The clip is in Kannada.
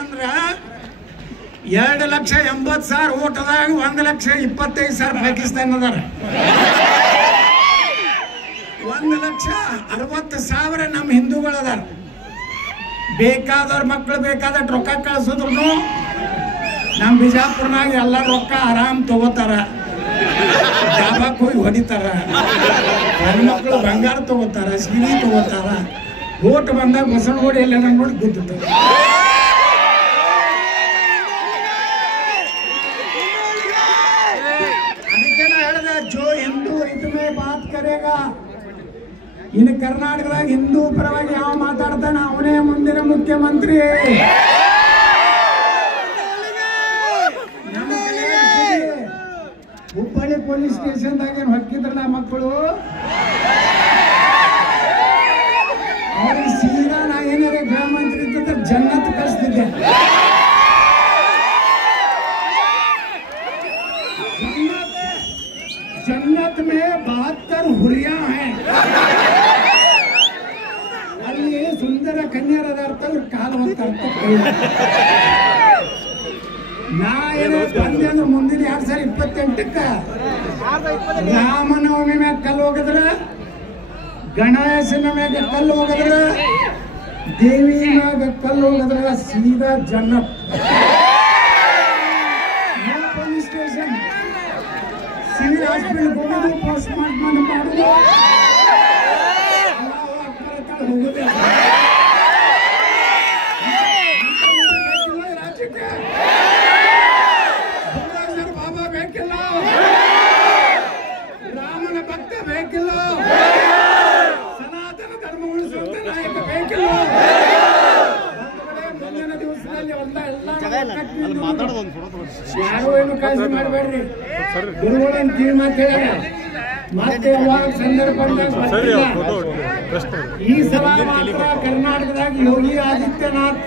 ಏನಂದ್ರ 2,80,000 ಓಟದಾಗ 1,25,000 ಪಾಕಿಸ್ತಾನ ಅದಾರ. 1,60,000 ನಮ್ಮ ಹಿಂದೂಗಳು ಅದಾರ. ಬೇಕಾದವ್ರ ಮಕ್ಕಳು ಬೇಕಾದಷ್ಟು ರೊಕ್ಕ ಕಳಿಸಿದ್ರು ನಮ್ಮ ಬಿಜಾಪುರ್ನಾಗ ಎಲ್ಲ ರೊಕ್ಕ ಆರಾಮ್ ತಗೋತಾರ, ಡಾಬಾಕ್ ಹೋಗಿ ಹೊಡಿತಾರ. ಹೆಣ್ಮಕ್ಳು ಬಂಗಾರ ತಗೋತಾರ, ಸೀರೆ ತಗೋತಾರ. ಓಟ್ ಬಂದಾಗ ಬಸವನಗುಡಿ ಎಲ್ಲ ನೋಡಿ ಗೊತ್ತಿರ್ತಾರೆ. ಅದಕ್ಕೆ ನಾ ಹೇಳಿದೆ, ಜೋ ಹಿಂದೂ ಇದನ್ನೇ ಬಾತ್ ಕರೆಗ. ಇನ್ನು ಕರ್ನಾಟಕದಾಗ ಹಿಂದೂ ಪರವಾಗಿ ಯಾವ ಮಾತಾಡ್ತಾನ ಅವನೇ ಮುಂದಿನ ಮುಖ್ಯಮಂತ್ರಿ. ಹುಬ್ಬಳ್ಳಿ ಪೊಲೀಸ್ ಸ್ಟೇಷನ್ದಾಗ ಏನು ಹೊಕ್ಕಿದ್ರಲ್ಲ ಮಕ್ಕಳು, ಅವ್ರಿಗೆ ಸೀದಾ ನಾ ಏನಾರ ಗೃಹ ಮಂತ್ರಿ ಇದ್ದಿದ್ರೆ ಜನ್ನತ್ ಕಳಿಸ್ತಿದ್ದೆ. जन्नत में 72 हुरिया है. ಅಲ್ಲಿ ಸುಂದರ ಕನ್ಯರ ಅರ್ಥ ಕಾಲು ಅಂತ ಅರ್ಥ. ನಾ ಏನೋ ಬಂದೆ ಅಂದ್ರೆ ಮುಂದಿನ 2028ಕ್ಕೆ ರಾಮನವಮಿ ಮ್ಯಾಗ ಕಲ್ಲು ಹೋಗಿದ್ರ, ಗಣೇಶನ ಮ್ಯಾಗ ಕಲ್ಲು ಹೋಗಿದ್ರ, ದೇವಿ ಮ್ಯಾಗ ಕಲ್ಲು ಹೋಗಿದ್ರ ಸೀದಾ Jannat. Police station civil hospital ಹೋಗೋದು, ಪೋಸ್ಟ್ ಮಾರ್ಟಮ್ ಮಾಡೋದು, ಹೋಗೋದು. ರಾಜ್ಯಕ್ಕೆ ಬಾಬಾ ಬೇಕಿಲ್ಲ, ರಾಮನ ಭಕ್ತ ಬೇಕಿಲ್ಲ, ಸನಾತನ ಧರ್ಮ ಉಳಿಸುವಂತ ನಾಯಕ ಬೇಕಿಲ್ಲ. ಮುಂದಿನ ದಿವಸದಲ್ಲಿ ಯಾರು ಏನು ಕಾಳಜಿ ಮಾಡಬೇಡ್ರಿ. ಗುರುಗಳನ್ನ ಕಿವಿ ಮಾತು ಹೇಳ್ಯಾರ, ಮತ್ತೆ ಯಾವಾಗ ಸಂದರ್ಭ ಈ ಸಲ ಮಾತ್ರ ಕರ್ನಾಟಕದಾಗ ಯೋಗಿ ಆದಿತ್ಯನಾಥ್